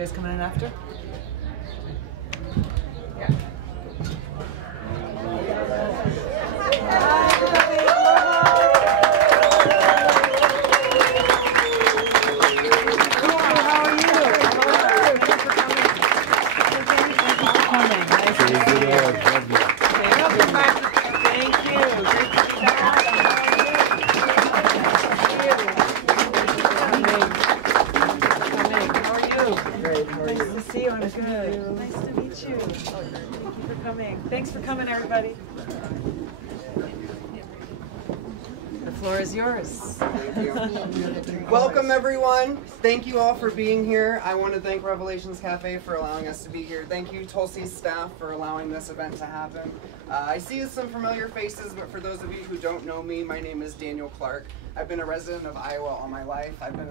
guys coming in after? Thanks for coming, everybody. The floor is yours. Thank you. Welcome, everyone. Thank you all for being here. I want to thank Revelations Cafe for allowing us to be here. Thank you, Tulsi's staff, for allowing this event to happen. I see some familiar faces, but for those of you who don't know me, my name is Daniel Clark. I've been a resident of Iowa all my life. I've been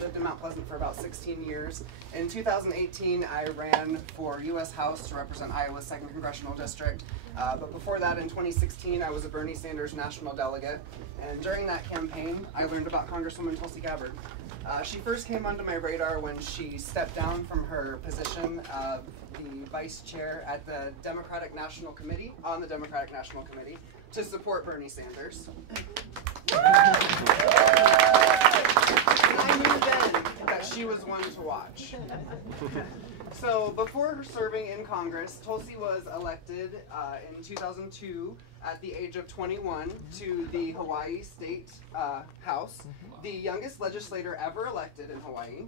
lived in Mount Pleasant for about 16 years. In 2018, I ran for U.S. House to represent Iowa's 2nd Congressional District. But before that, in 2016, I was a Bernie Sanders national delegate. And during that campaign, I learned about Congresswoman Tulsi Gabbard. She first came onto my radar when she stepped down from her position of the vice chair at the Democratic National Committee, on the Democratic National Committee, to support Bernie Sanders. And I knew then that she was one to watch. So before her serving in Congress, Tulsi was elected in 2002 at the age of 21 to the Hawaii State House, the youngest legislator ever elected in Hawaii.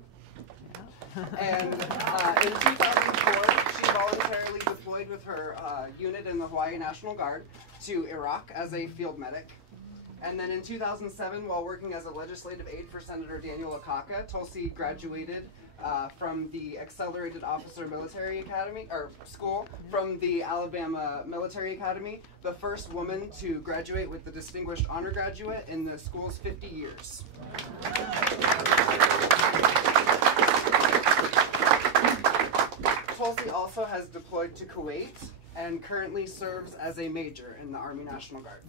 And in 2004, she voluntarily deployed with her unit in the Hawaii National Guard to Iraq as a field medic. And then in 2007, while working as a legislative aide for Senator Daniel Akaka, Tulsi graduated from the Accelerated Officer Military Academy, or school, from the Alabama Military Academy, the first woman to graduate with the Distinguished Honor Graduate in the school's 50 years. Tulsi also has deployed to Kuwait and currently serves as a major in the Army National Guard.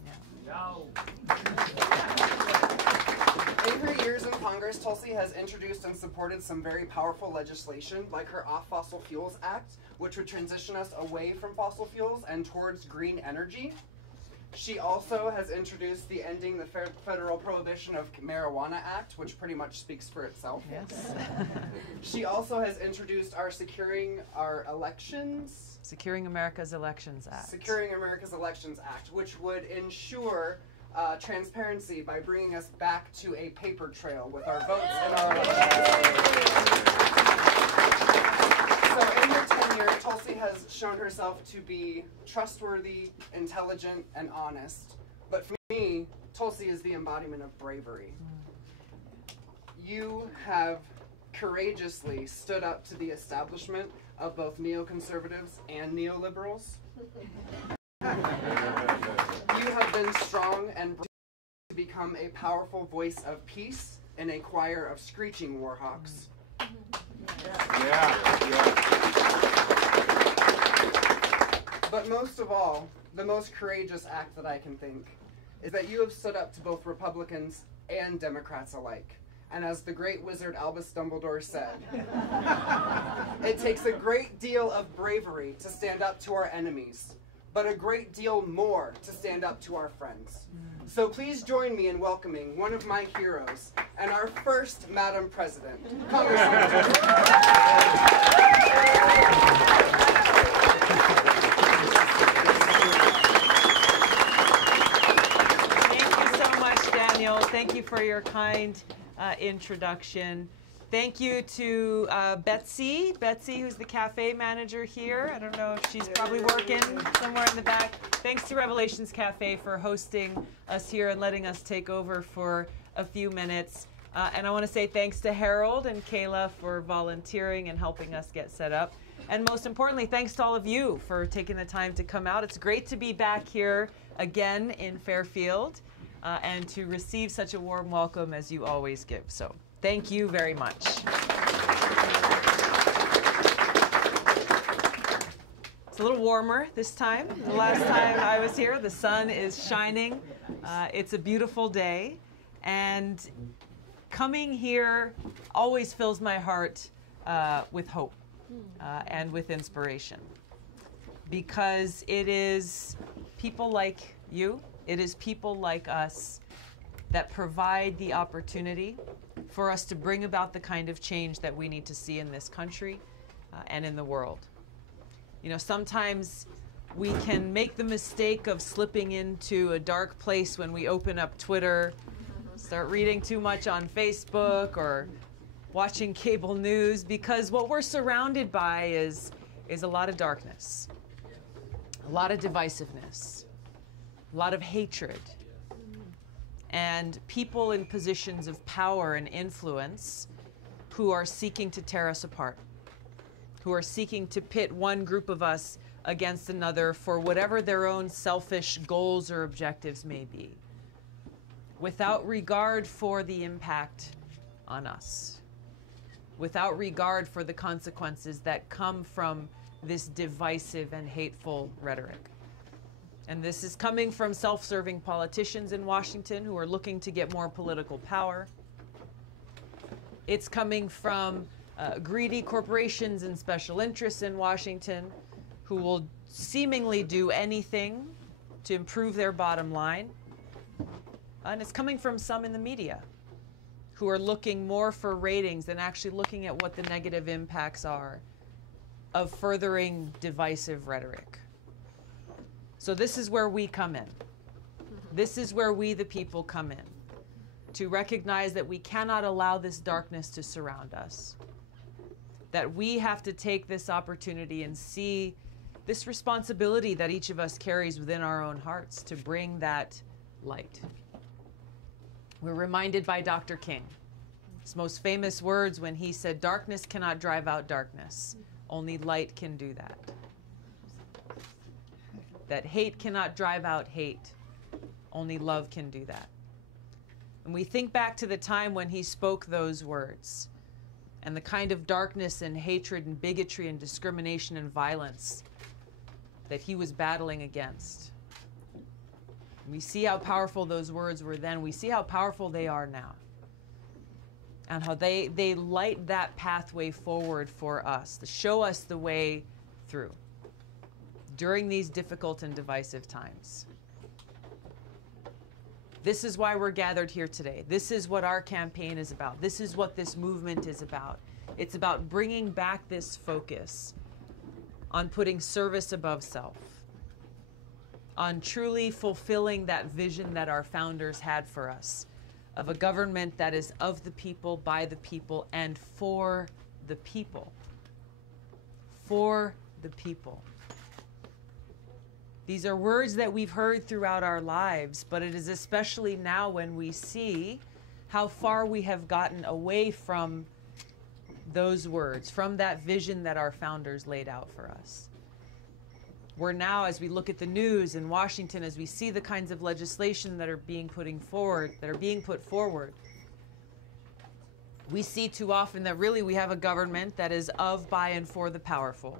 In her years in Congress, Tulsi has introduced and supported some very powerful legislation, like her Off Fossil Fuels Act, which would transition us away from fossil fuels and towards green energy. She also has introduced the Ending the Federal Prohibition of Marijuana Act, which pretty much speaks for itself. Yes. She also has introduced our Securing America's Elections Act. Securing America's Elections Act, which would ensure transparency by bringing us back to a paper trail with our votes and our elections. So in her tenure, Tulsi has shown herself to be trustworthy, intelligent, and honest. But for me, Tulsi is the embodiment of bravery. You have courageously stood up to the establishment of both neoconservatives and neoliberals. You have been strong and brave to become a powerful voice of peace in a choir of screeching warhawks. But most of all, the most courageous act that I can think is that you have stood up to both Republicans and Democrats alike. And as the great wizard Albus Dumbledore said, it takes a great deal of bravery to stand up to our enemies, but a great deal more to stand up to our friends. So please join me in welcoming one of my heroes and our first Madam President, Congresswoman. Thank you for your kind introduction. Thank you to Betsy, who's the cafe manager here. I don't know if she's probably working somewhere in the back. Thanks to Revelations Cafe for hosting us here and letting us take over for a few minutes. And I want to say thanks to Harold and Kayla for volunteering and helping us get set up. And most importantly, thanks to all of you for taking the time to come out. It's great to be back here again in Fairfield. And to receive such a warm welcome as you always give. So thank you very much. It's a little warmer this time. The last time I was here, the sun is shining. It's a beautiful day. And coming here always fills my heart with hope and with inspiration. Because it is people like you, it is people like us that provide the opportunity for us to bring about the kind of change that we need to see in this country and in the world. You know, sometimes we can make the mistake of slipping into a dark place when we open up Twitter, start reading too much on Facebook or watching cable news, because what we're surrounded by is a lot of darkness, a lot of divisiveness, a lot of hatred, and people in positions of power and influence who are seeking to tear us apart, who are seeking to pit one group of us against another for whatever their own selfish goals or objectives may be, without regard for the impact on us, without regard for the consequences that come from this divisive and hateful rhetoric. And this is coming from self-serving politicians in Washington who are looking to get more political power. It's coming from greedy corporations and special interests in Washington who will seemingly do anything to improve their bottom line. And it's coming from some in the media who are looking more for ratings than actually looking at what the negative impacts are of furthering divisive rhetoric. So this is where we come in. This is where we, the people, come in, to recognize that we cannot allow this darkness to surround us, that we have to take this opportunity and see this responsibility that each of us carries within our own hearts to bring that light. We're reminded by Dr. King, his most famous words when he said, "Darkness cannot drive out darkness. Only light can do that." That hate cannot drive out hate. Only love can do that. And we think back to the time when he spoke those words and the kind of darkness and hatred and bigotry and discrimination and violence that he was battling against. We see how powerful those words were then. We see how powerful they are now. And how they light that pathway forward for us, to show us the way through during these difficult and divisive times. This is why we're gathered here today. This is what our campaign is about. This is what this movement is about. It's about bringing back this focus on putting service above self, on truly fulfilling that vision that our founders had for us, of a government that is of the people, by the people, and for the people. For the people. These are words that we've heard throughout our lives, but it is especially now when we see how far we have gotten away from those words, from that vision that our founders laid out for us. We're now, as we look at the news in Washington, as we see the kinds of legislation that are being put forward, we see too often that really we have a government that is of, by, and for the powerful,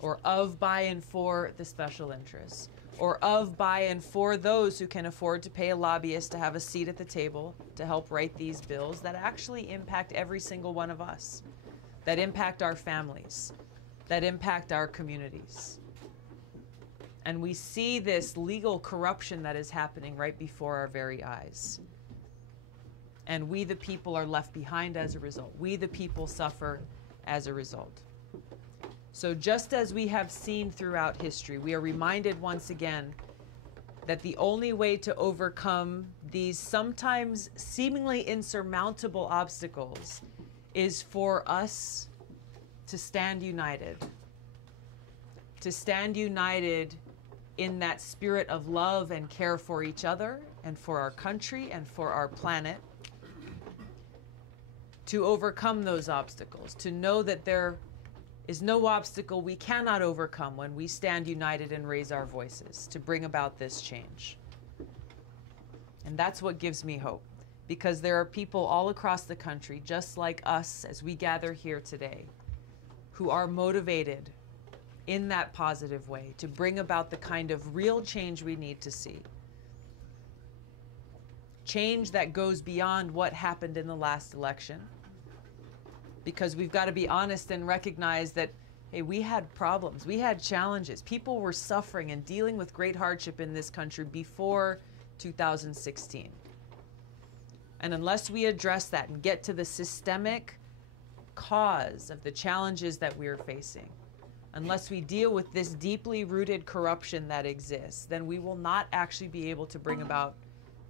or of, by, and for the special interests, or of, by, and for those who can afford to pay a lobbyist to have a seat at the table to help write these bills that actually impact every single one of us, that impact our families, that impact our communities. And we see this legal corruption that is happening right before our very eyes. And we, the people, are left behind as a result. We, the people, suffer as a result. So just as we have seen throughout history, we are reminded once again that the only way to overcome these sometimes seemingly insurmountable obstacles is for us to stand united. To stand united in that spirit of love and care for each other and for our country and for our planet. To overcome those obstacles, to know that there is no obstacle we cannot overcome when we stand united and raise our voices to bring about this change. And that's what gives me hope, because there are people all across the country, just like us as we gather here today, who are motivated in that positive way to bring about the kind of real change we need to see. Change that goes beyond what happened in the last election. because we've got to be honest and recognize that, hey, we had problems, we had challenges. People were suffering and dealing with great hardship in this country before 2016. And unless we address that and get to the systemic cause of the challenges that we're facing, unless we deal with this deeply rooted corruption that exists, then we will not actually be able to bring about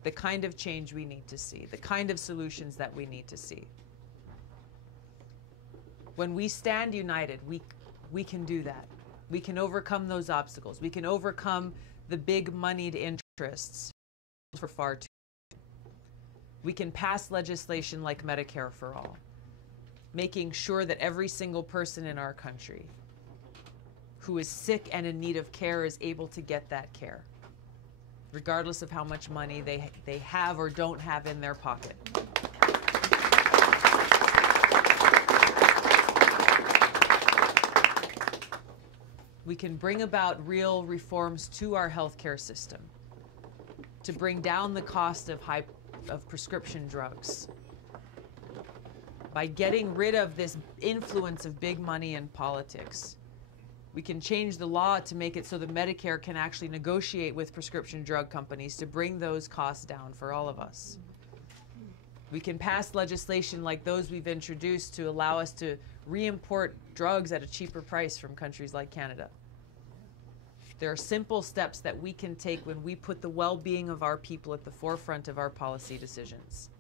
the kind of change we need to see, the kind of solutions that we need to see. When we stand united, we can do that. We can overcome those obstacles. We can overcome the big moneyed interests for far too long. We can pass legislation like Medicare for All, making sure that every single person in our country who is sick and in need of care is able to get that care, regardless of how much money they have or don't have in their pocket. We can bring about real reforms to our healthcare system to bring down the cost of prescription drugs by getting rid of this influence of big money in politics. We can change the law to make it so that Medicare can actually negotiate with prescription drug companies to bring those costs down for all of us. We can pass legislation like those we've introduced to allow us to re-import drugs at a cheaper price from countries like Canada. There are simple steps that we can take when we put the well-being of our people at the forefront of our policy decisions.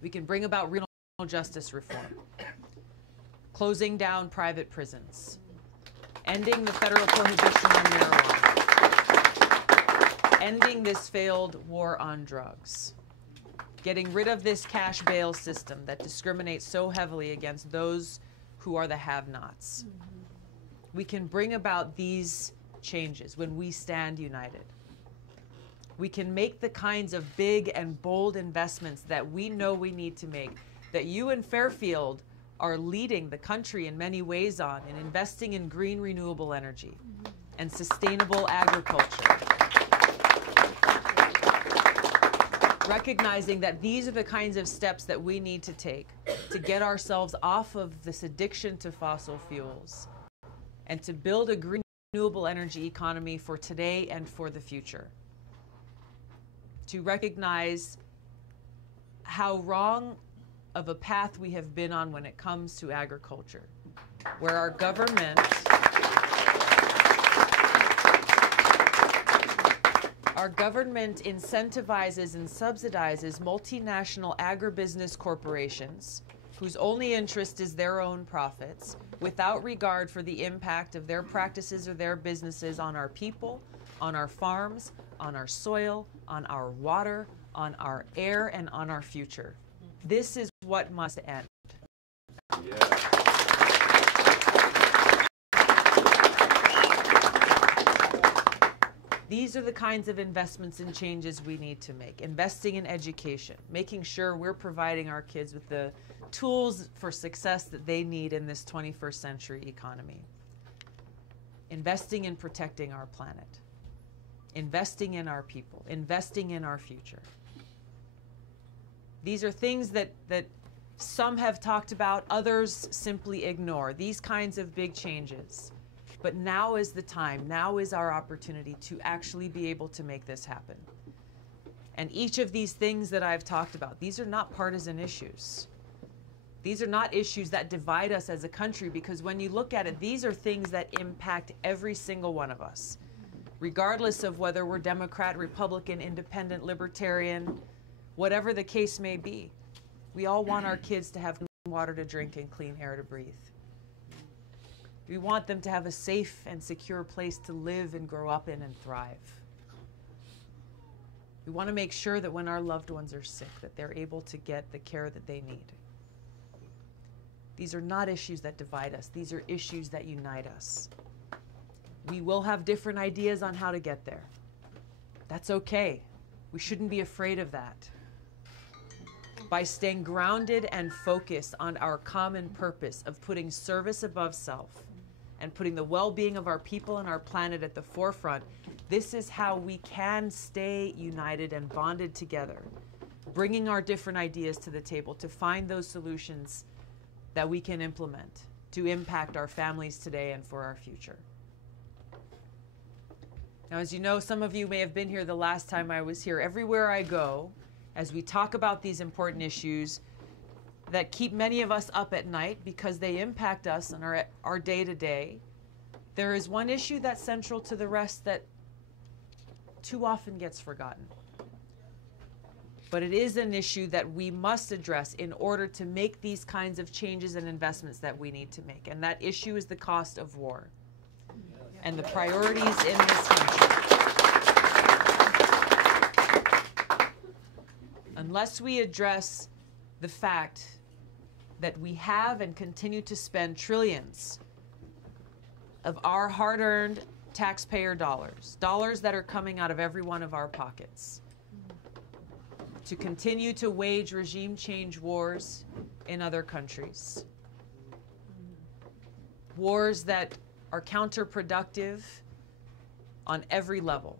We can bring about real justice reform, closing down private prisons, ending the federal prohibition on marijuana, ending this failed war on drugs, getting rid of this cash bail system that discriminates so heavily against those who are the have-nots. We can bring about these changes when we stand united. We can make the kinds of big and bold investments that we know we need to make, that you in Fairfield are leading the country in many ways on, in investing in green renewable energy and sustainable agriculture. Recognizing that these are the kinds of steps that we need to take to get ourselves off of this addiction to fossil fuels and to build a green renewable energy economy for today and for the future. To recognize how wrong of a path we have been on when it comes to agriculture, where our government incentivizes and subsidizes multinational agribusiness corporations whose only interest is their own profits, without regard for the impact of their practices or their businesses on our people, on our farms, on our soil, on our water, on our air, and on our future. This is what must end. Yeah. These are the kinds of investments and changes we need to make. Investing in education, making sure we're providing our kids with the tools for success that they need in this 21st century economy. Investing in protecting our planet. Investing in our people. Investing in our future. These are things that some have talked about, others simply ignore. These kinds of big changes. But now is the time, now is our opportunity to actually be able to make this happen. And each of these things that I've talked about, these are not partisan issues. These are not issues that divide us as a country, because when you look at it, these are things that impact every single one of us, regardless of whether we're Democrat, Republican, Independent, Libertarian, whatever the case may be. We all want our kids to have clean water to drink and clean air to breathe. We want them to have a safe and secure place to live and grow up in and thrive. We want to make sure that when our loved ones are sick, that they're able to get the care that they need. These are not issues that divide us. These are issues that unite us. We will have different ideas on how to get there. That's okay. We shouldn't be afraid of that. By staying grounded and focused on our common purpose of putting service above self and putting the well-being of our people and our planet at the forefront, this is how we can stay united and bonded together, bringing our different ideas to the table to find those solutions that we can implement to impact our families today and for our future. Now, as you know, some of you may have been here the last time I was here. Everywhere I go, as we talk about these important issues that keep many of us up at night because they impact us on our day-to-day, there is one issue that's central to the rest that too often gets forgotten. But it is an issue that we must address in order to make these kinds of changes and investments that we need to make. And that issue is the cost of war and the priorities in this country. Unless we address the fact that we have and continue to spend trillions of our hard-earned taxpayer dollars, dollars that are coming out of every one of our pockets, to continue to wage regime change wars in other countries. Wars that are counterproductive on every level.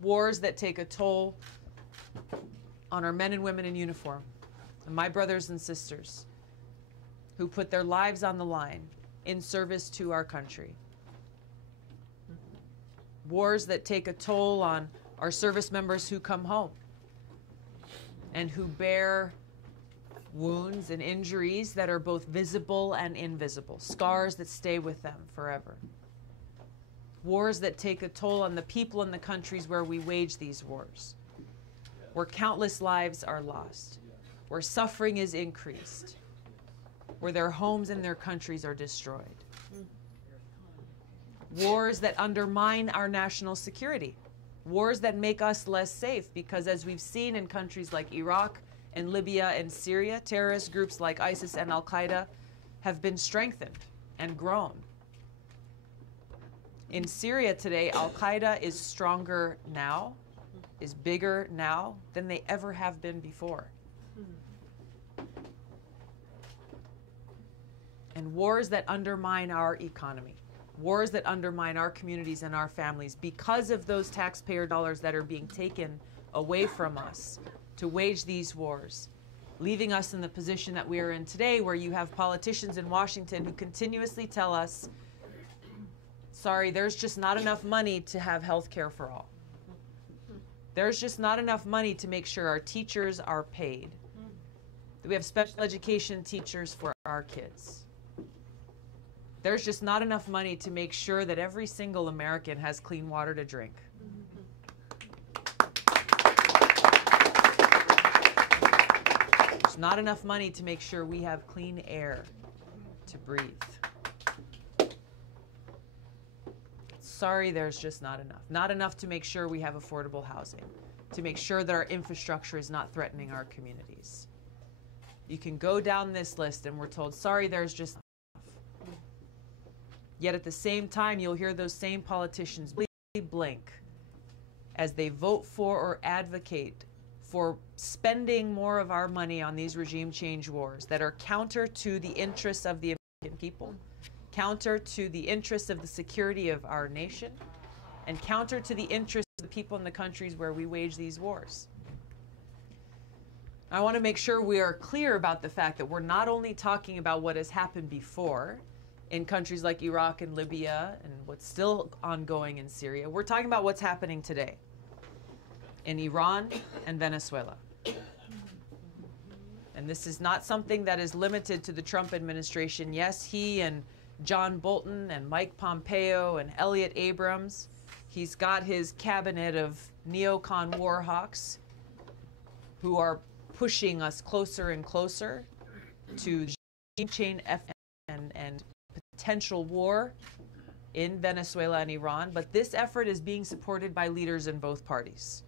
Wars that take a toll on our men and women in uniform, and my brothers and sisters who put their lives on the line in service to our country. Wars that take a toll on our service members who come home and who bear wounds and injuries that are both visible and invisible, scars that stay with them forever. Wars that take a toll on the people in the countries where we wage these wars, where countless lives are lost, where suffering is increased, where their homes and their countries are destroyed. Wars that undermine our national security. Wars that make us less safe because, as we've seen in countries like Iraq and Libya and Syria, terrorist groups like ISIS and Al-Qaeda have been strengthened and grown. In Syria today, Al-Qaeda is stronger now, is bigger now than they ever have been before. And wars that undermine our economy, wars that undermine our communities and our families because of those taxpayer dollars that are being taken away from us to wage these wars, leaving us in the position that we are in today, where you have politicians in Washington who continuously tell us, sorry, there's just not enough money to have health care for all. There's just not enough money to make sure our teachers are paid, that we have special education teachers for our kids. There's just not enough money to make sure that every single American has clean water to drink. There's not enough money to make sure we have clean air to breathe. Sorry, there's just not enough. Not enough to make sure we have affordable housing, to make sure that our infrastructure is not threatening our communities. You can go down this list and we're told, sorry, there's just not enough. Yet at the same time, you'll hear those same politicians blink as they vote for or advocate for spending more of our money on these regime change wars that are counter to the interests of the American people, counter to the interests of the security of our nation, and counter to the interests of the people in the countries where we wage these wars. I want to make sure we are clear about the fact that we're not only talking about what has happened before in countries like Iraq and Libya and what's still ongoing in Syria. We're talking about what's happening today in Iran and Venezuela. And this is not something that is limited to the Trump administration. Yes, he and John Bolton and Mike Pompeo and Elliott Abrams, he's got his cabinet of neocon war hawks who are pushing us closer and closer to chain and potential war in Venezuela and Iran, but this effort is being supported by leaders in both parties.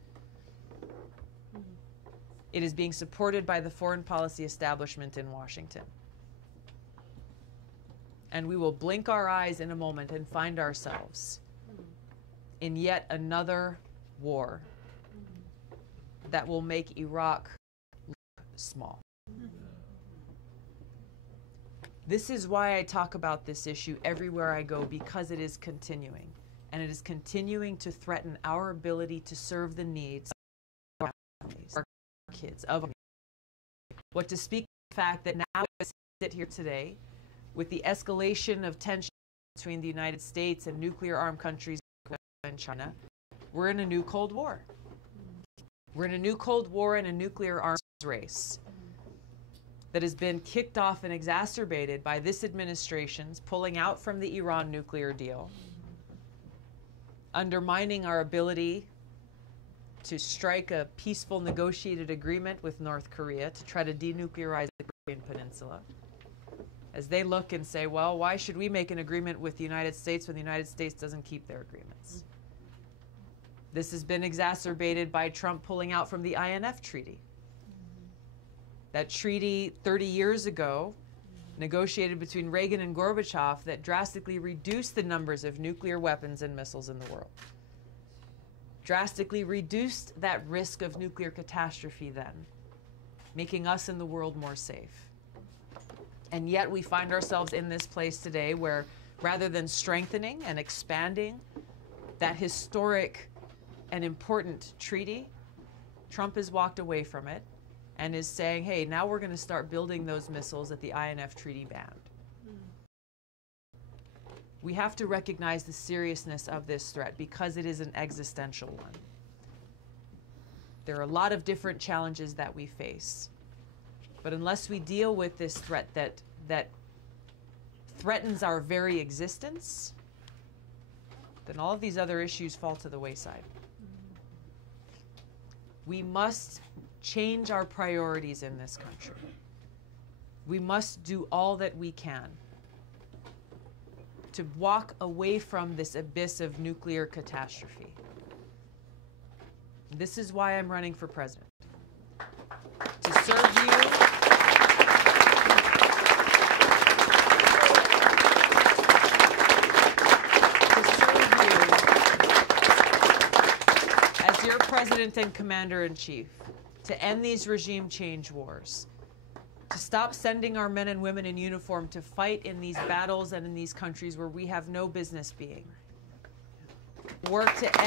It is being supported by the foreign policy establishment in Washington. And we will blink our eyes in a moment and find ourselves in yet another war that will make Iraq look small. This is why I talk about this issue everywhere I go, because it is continuing. And it is continuing to threaten our ability to serve the needs of our families, our kids, of what to speak fact that now as we sit here today, with the escalation of tension between the United States and nuclear-armed countries and China, we're in a new Cold War. We're in a new Cold War and a nuclear arms race that has been kicked off and exacerbated by this administration's pulling out from the Iran nuclear deal, undermining our ability to strike a peaceful negotiated agreement with North Korea to try to denuclearize the Korean Peninsula, as they look and say, well, why should we make an agreement with the United States when the United States doesn't keep their agreements? This has been exacerbated by Trump pulling out from the INF Treaty. That treaty 30 years ago, negotiated between Reagan and Gorbachev, that drastically reduced the numbers of nuclear weapons and missiles in the world. Drastically reduced that risk of nuclear catastrophe then, making us and the world more safe. And yet we find ourselves in this place today where, rather than strengthening and expanding that historic and important treaty, Trump has walked away from it and is saying, hey, now we're going to start building those missiles that the INF Treaty banned. We have to recognize the seriousness of this threat because it is an existential one. There are a lot of different challenges that we face. But unless we deal with this threat that threatens our very existence, then all of these other issues fall to the wayside. We must change our priorities in this country. We must do all that we can to walk away from this abyss of nuclear catastrophe. This is why I'm running for president. To serve you, as your president and commander-in-chief, to end these regime change wars, to stop sending our men and women in uniform to fight in these battles and in these countries where we have no business being. Work to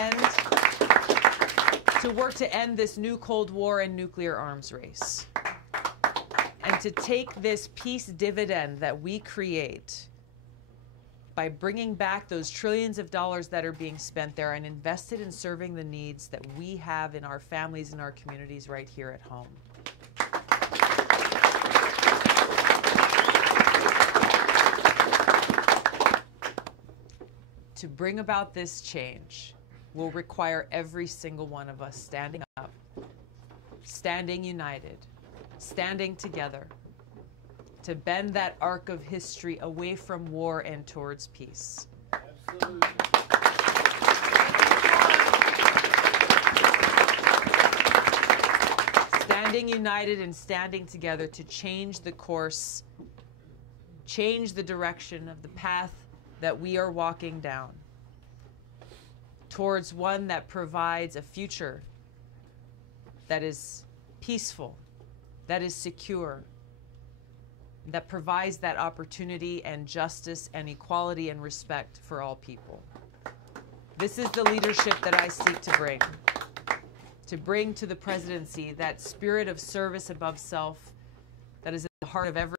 end this new Cold War and nuclear arms race. And to take this peace dividend that we create by bringing back those trillions of dollars that are being spent there and invested in serving the needs that we have in our families and our communities right here at home. To bring about this change will require every single one of us standing up, standing united, standing together, to bend that arc of history away from war and towards peace. Absolutely. Standing united and standing together to change the course, change the direction of the path that we are walking down towards one that provides a future that is peaceful, that is secure, that provides that opportunity and justice and equality and respect for all people. This is the leadership that I seek to bring to the presidency that spirit of service above self that is at the heart of every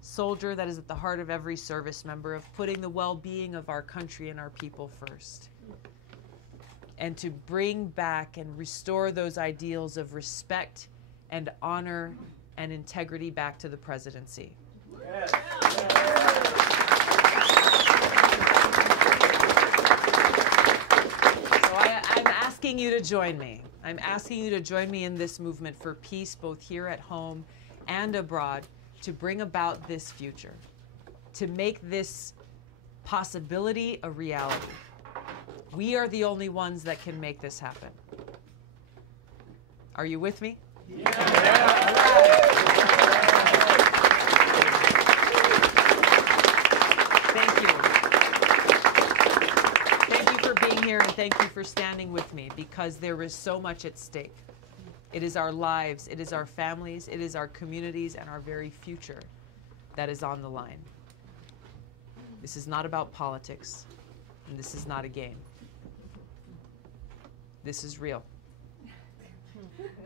soldier, that is at the heart of every service member, of putting the well-being of our country and our people first. And to bring back and restore those ideals of respect and honor and integrity back to the presidency. Yes. So I'm asking you to join me. I'm asking you to join me in this movement for peace, both here at home and abroad, to bring about this future, to make this possibility a reality. We are the only ones that can make this happen. Are you with me? Yeah. Thank you. Thank you for being here, and thank you for standing with me, because there is so much at stake. It is our lives, it is our families, it is our communities, and our very future that is on the line. This is not about politics, and this is not a game. This is real.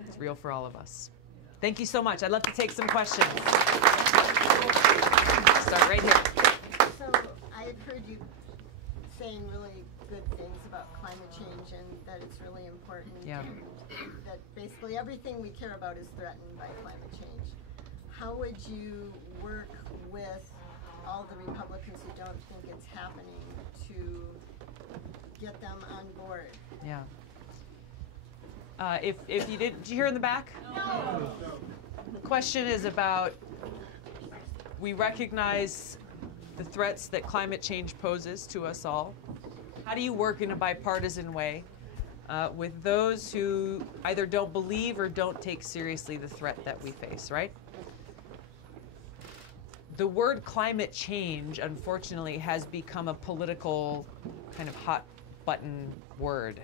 It's real for all of us. Thank you so much. I'd love to take some questions. Start right here. So I've heard you saying really good things about climate change and that it's really important. Yeah. That basically everything we care about is threatened by climate change. How would you work with all the Republicans who don't think it's happening to get them on board? Yeah. If you did you hear in the back? No. The question is about, we recognize the threats that climate change poses to us all. How do you work in a bipartisan way with those who either don't believe or don't take seriously the threat that we face, right? The word climate change, unfortunately, has become a political kind of hot button word.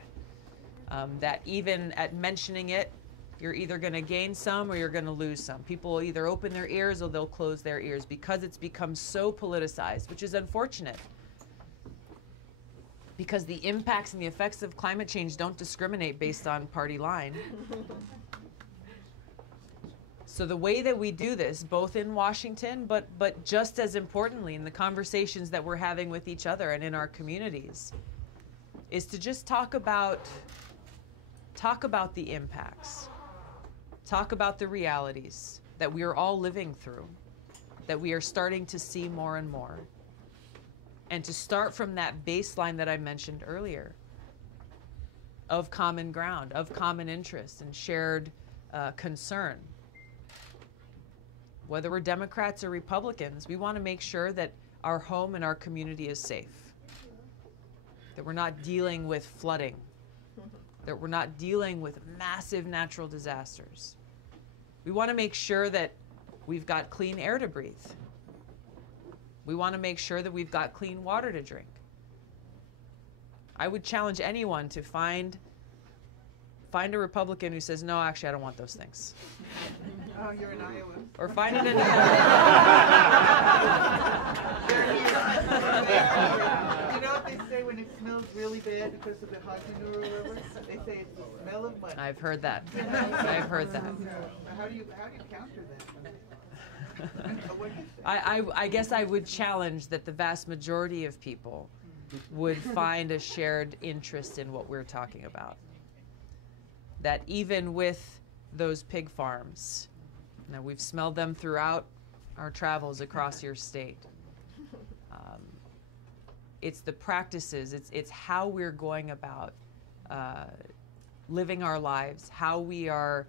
That even at mentioning it, you're either going to gain some or you're going to lose some. People will either open their ears or they'll close their ears because it's become so politicized, which is unfortunate. Because the impacts and the effects of climate change don't discriminate based on party line. So the way that we do this, both in Washington, but just as importantly in the conversations that we're having with each other and in our communities, is to just talk about the impacts, talk about the realities that we are all living through, that we are starting to see more and more, and to start from that baseline that I mentioned earlier of common ground, of common interest and shared concern. Whether we're Democrats or Republicans, we want to make sure that our home and our community is safe, that we're not dealing with flooding, that we're not dealing with massive natural disasters. We want to make sure that we've got clean air to breathe. We want to make sure that we've got clean water to drink. I would challenge anyone to find a Republican who says, no, actually, I don't want those things. Oh, you're in Iowa. Or find it in You know what they say when it smells really bad because of the housing or whatever? They say it's the smell of money. I've heard that. I've heard that. How do you counter that? What do you say? I guess I would challenge that the vast majority of people would find a shared interest in what we're talking about. That even with those pig farms, now we've smelled them throughout our travels across your state. It's the practices, it's how we're going about living our lives, how we are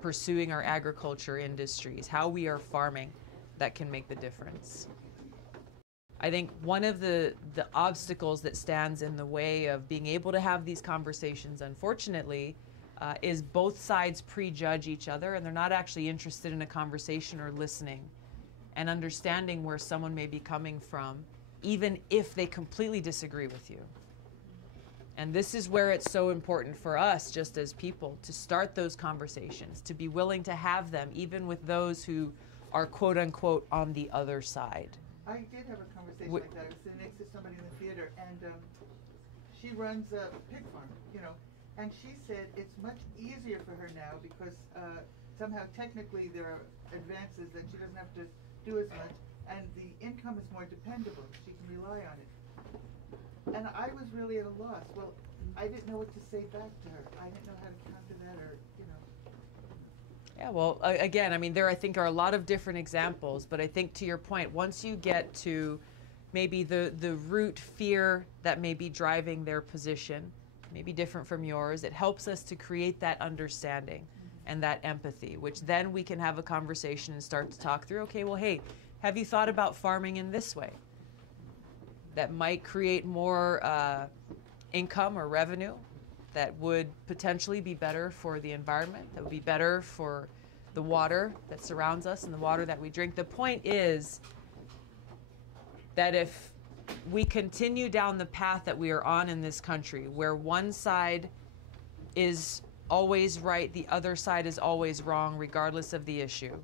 pursuing our agriculture industries, how we are farming that can make the difference. I think one of the obstacles that stands in the way of being able to have these conversations, unfortunately, is both sides prejudge each other and they're not actually interested in a conversation or listening and understanding where someone may be coming from, even if they completely disagree with you. And this is where it's so important for us, just as people, to start those conversations, to be willing to have them, even with those who are quote unquote on the other side. I did have a conversation like that. I was sitting next to somebody in the theater, and she runs a pig farm, you know, and she said it's much easier for her now because somehow technically there are advances that she doesn't have to do as much, and the income is more dependable. She can rely on it. And I was really at a loss. Well, I didn't know what to say back to her. I didn't know how to counter that, or, you know. Yeah, well, again, I mean, there I think are a lot of different examples, but I think to your point, once you get to maybe the root fear that may be driving their position, maybe different from yours, it helps us to create that understanding and that empathy, which then we can have a conversation and start to talk through, okay, well, hey, have you thought about farming in this way? That might create more income or revenue, that would potentially be better for the environment, that would be better for the water that surrounds us and the water that we drink. The point is that if we continue down the path that we are on in this country, where one side is always right, the other side is always wrong, regardless of the issue,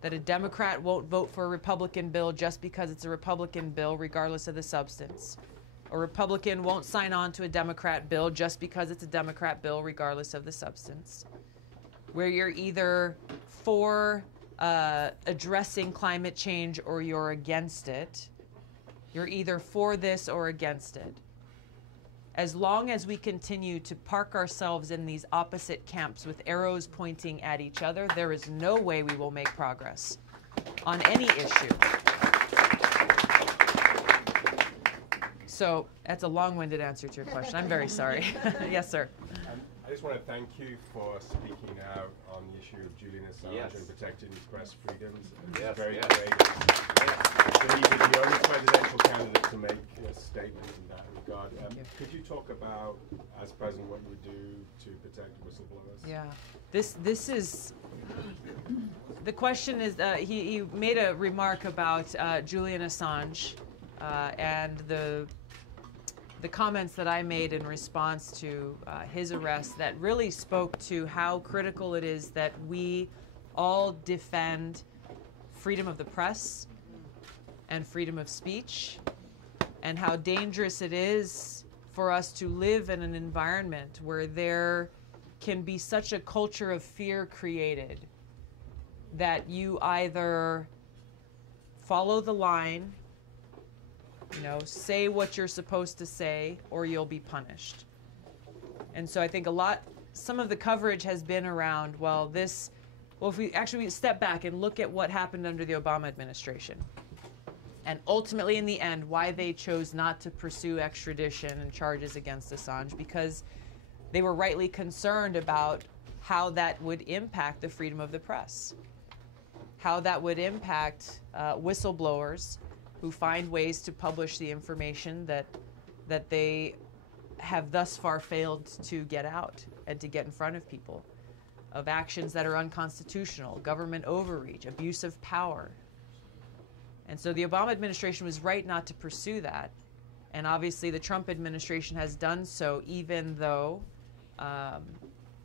that a Democrat won't vote for a Republican bill just because it's a Republican bill, regardless of the substance. A Republican won't sign on to a Democrat bill just because it's a Democrat bill, regardless of the substance. where you're either for addressing climate change or you're against it. You're either for this or against it. As long as we continue to park ourselves in these opposite camps with arrows pointing at each other, there is no way we will make progress on any issue. So that's a long-winded answer to your question. I'm very sorry. Yes, sir. I just want to thank you for speaking out on the issue of Julian Assange and protecting his press freedoms. It's very courageous. I believe you're the only presidential candidate to make a statement in that regard. Could you talk about, as president, what you would do to protect whistleblowers? Yeah, this is, the question is, he made a remark about Julian Assange and the comments that I made in response to his arrest that really spoke to how critical it is that we all defend freedom of the press and freedom of speech, and how dangerous it is for us to live in an environment where there can be such a culture of fear created that you either follow the line, say what you're supposed to say, or you'll be punished. And so I think some of the coverage has been around, if we step back and look at what happened under the Obama administration, and ultimately in the end, why they chose not to pursue extradition and charges against Assange, because they were rightly concerned about how that would impact the freedom of the press, how that would impact whistleblowers who find ways to publish the information that they have thus far failed to get out and to get in front of people, of actions that are unconstitutional, government overreach, abuse of power. And so the Obama administration was right not to pursue that. And obviously the Trump administration has done so, even though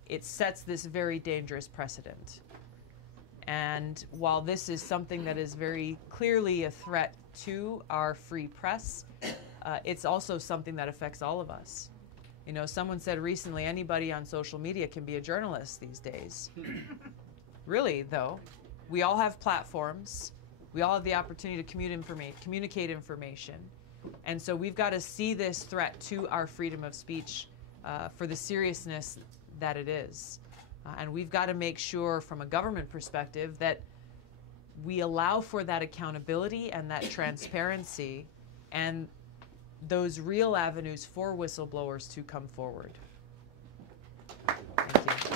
it sets this very dangerous precedent. And while this is something that is very clearly a threat to our free press, it's also something that affects all of us. Someone said recently, anybody on social media can be a journalist these days. Really, though, we all have platforms. We all have the opportunity to communicate information. And so we've got to see this threat to our freedom of speech for the seriousness that it is. And we've got to make sure from a government perspective that we allow for that accountability and that transparency and those real avenues for whistleblowers to come forward. Thank you.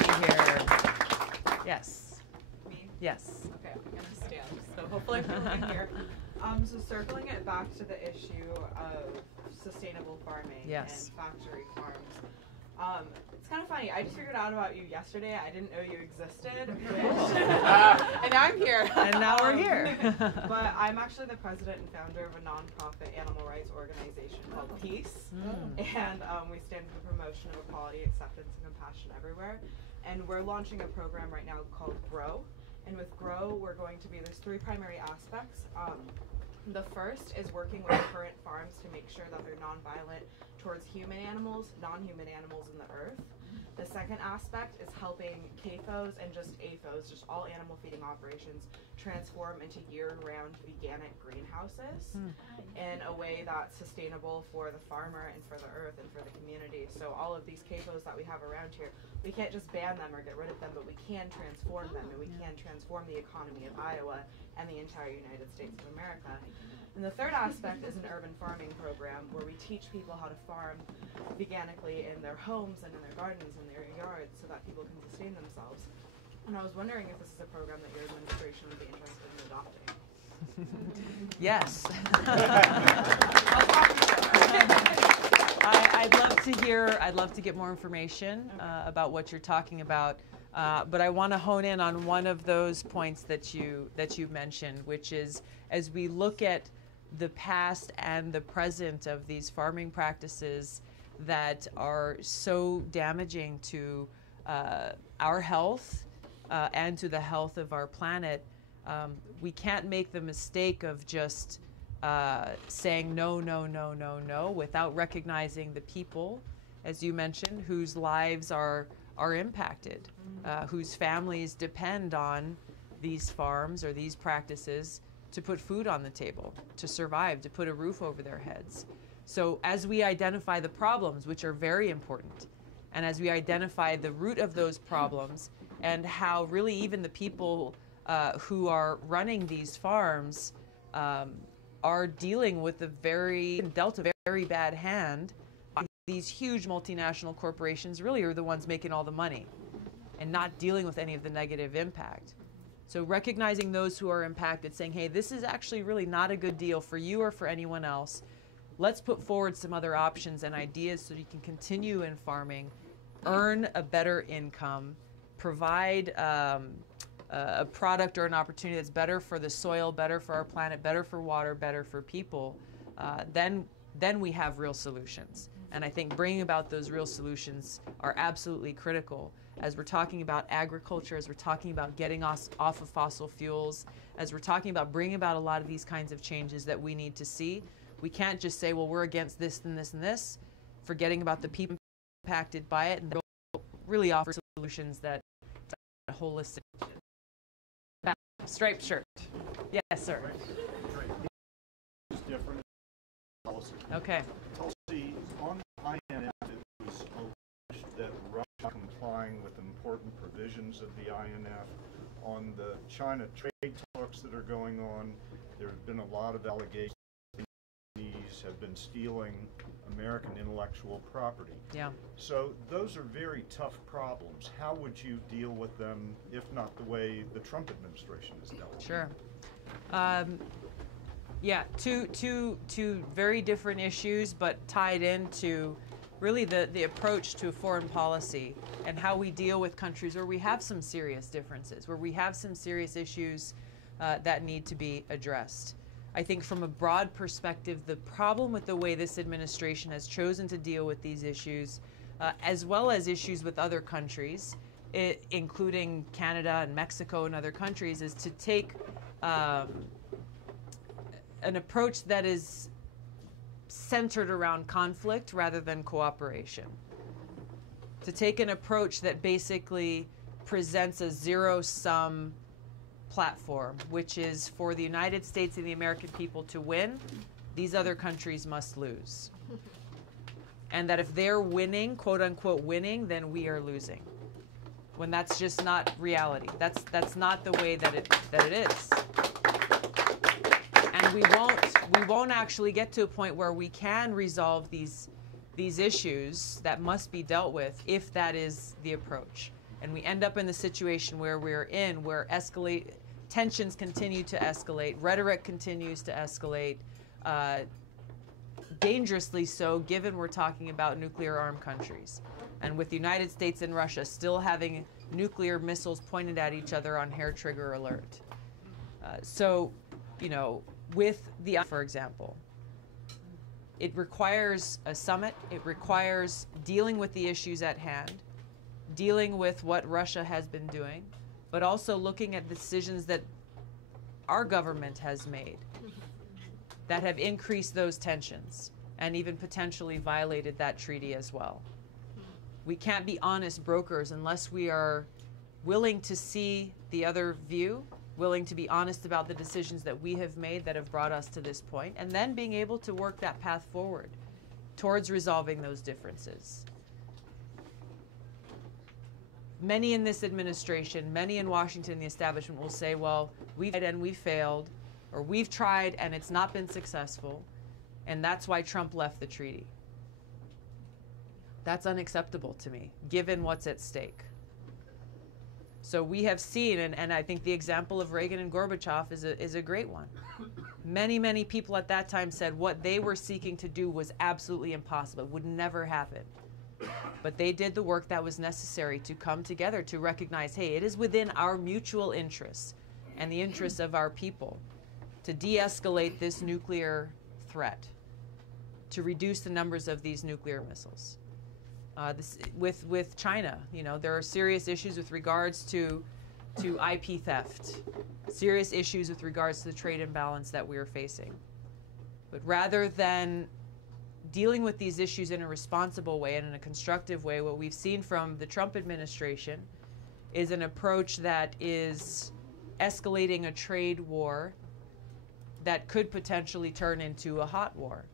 See here. Yes. Me? Yes. Okay, I'm going to stand, so hopefully I'm moving here. So circling it back to the issue of sustainable farming and factory farms. It's kind of funny. I just figured out about you yesterday. I didn't know you existed, and now I'm here. And now we're here. But I'm actually the president and founder of a nonprofit animal rights organization called Peace, and we stand for the promotion of equality, acceptance, and compassion everywhere. And we're launching a program right now called Grow. And with Grow, there's three primary aspects. The first is working with current farms to make sure that they're nonviolent towards human animals, non-human animals in the earth. The second aspect is helping CAFOs and just AFOs, just all animal feeding operations, transform into year-round veganic greenhouses in a way that's sustainable for the farmer and for the earth and for the community. So all of these CAFOs that we have around here, we can't just ban them or get rid of them, but we can transform them, and we can transform the economy of Iowa and the entire United States of America. And the third aspect is an urban farming program where we teach people how to farm veganically in their homes and in their gardens and their yards so that people can sustain themselves. And I was wondering if this is a program that your administration would be interested in adopting. Yes. I'd love to get more information about what you're talking about. But I want to hone in on one of those points that you mentioned, which is as we look at the past and the present of these farming practices that are so damaging to our health and to the health of our planet, we can't make the mistake of just saying no, no, no, no, no, without recognizing the people as you mentioned, whose lives are impacted, whose families depend on these farms or these practices to put food on the table, to survive, to put a roof over their heads. So as we identify the problems, which are very important, and as we identify the root of those problems and how really even the people who are running these farms are dealing with dealt a very bad hand, these huge multinational corporations really are the ones making all the money and not dealing with any of the negative impact. So recognizing those who are impacted, saying, hey, this is actually really not a good deal for you or for anyone else. Let's put forward some other options and ideas so you can continue in farming, earn a better income, provide a product or an opportunity that's better for the soil, better for our planet, better for water, better for people, then we have real solutions. And I think bringing about those real solutions are absolutely critical as we're talking about agriculture, as we're talking about getting us off of fossil fuels, as we're talking about bringing about a lot of these kinds of changes that we need to see. We can't just say, well, we're against this and this and this, forgetting about the people impacted by it, and really offer solutions that are holistic. Striped shirt. Yes, sir. It's different policy. Okay. Tulsi, on the INF, it was alleged that Russia complying with important provisions of the INF. On the China trade talks that are going on, there have been a lot of allegations that these have been stealing American intellectual property. Yeah. So those are very tough problems. How would you deal with them, if not the way the Trump administration has dealt with them? Sure. Yeah, two very different issues, but tied into really the approach to foreign policy and how we deal with countries where we have some serious differences, where we have some serious issues that need to be addressed. I think from a broad perspective, the problem with the way this administration has chosen to deal with these issues, as well as issues with other countries, including Canada and Mexico and other countries, is to take an approach that is centered around conflict rather than cooperation. To take an approach that basically presents a zero-sum platform, which is for the United States and the American people to win, these other countries must lose. And that if they're winning, quote unquote winning, then we are losing. When that's just not reality. That's not the way that it is. And we won't actually get to a point where we can resolve these issues that must be dealt with if that is the approach. And we end up in the situation where where tensions continue to escalate, rhetoric continues to escalate, dangerously so, given we're talking about nuclear-armed countries. And with the United States and Russia still having nuclear missiles pointed at each other on hair trigger alert. So, you know, with the, for example, it requires a summit, it requires dealing with the issues at hand, dealing with what Russia has been doing, but also looking at the decisions that our government has made that have increased those tensions and even potentially violated that treaty as well. We can't be honest brokers unless we are willing to see the other view, willing to be honest about the decisions that we have made that have brought us to this point, and then being able to work that path forward towards resolving those differences. Many in this administration, many in Washington, the establishment will say, well, we've tried and we failed, or we've tried and it's not been successful, and that's why Trump left the treaty. That's unacceptable to me, given what's at stake. So we have seen, and I think the example of Reagan and Gorbachev is a great one. Many, many people at that time said what they were seeking to do was absolutely impossible, would never happen. But they did the work that was necessary to come together to recognize, hey, it is within our mutual interests and the interests of our people to de-escalate this nuclear threat, to reduce the numbers of these nuclear missiles. With China, you know, there are serious issues with regards to IP theft, serious issues with regards to the trade imbalance that we are facing. But rather than dealing with these issues in a responsible way and in a constructive way, what we've seen from the Trump administration is an approach that is escalating a trade war that could potentially turn into a hot war.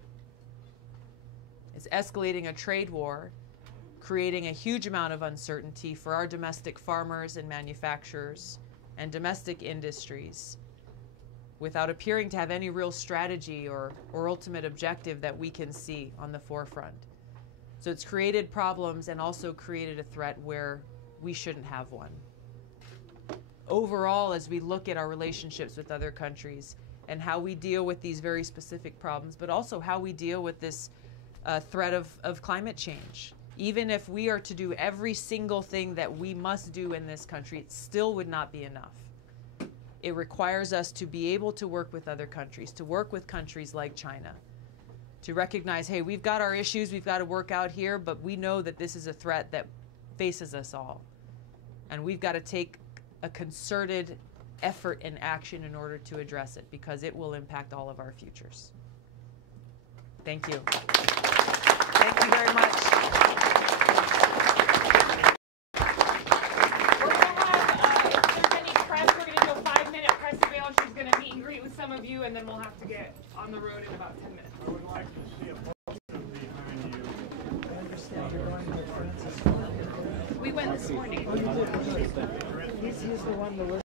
It's escalating a trade war, creating a huge amount of uncertainty for our domestic farmers and manufacturers and domestic industries without appearing to have any real strategy or ultimate objective that we can see on the forefront. So it's created problems and also created a threat where we shouldn't have one. Overall, as we look at our relationships with other countries and how we deal with these very specific problems, but also how we deal with this threat of climate change. Even if we are to do every single thing that we must do in this country, it still would not be enough. It requires us to be able to work with other countries, to work with countries like China, to recognize, hey, we've got our issues we've got to work out here, but we know that this is a threat that faces us all. And we've got to take a concerted effort and action in order to address it, because it will impact all of our futures. Thank you. Thank you very much. We're going to have, if there's any press, we're going to do a 5-minute press avail. She's going to meet and greet with some of you, and then we'll have to get on the road in about 10 minutes. I would like to see a poster behind you. I understand you're going with Francis. We went this morning. He's the one that was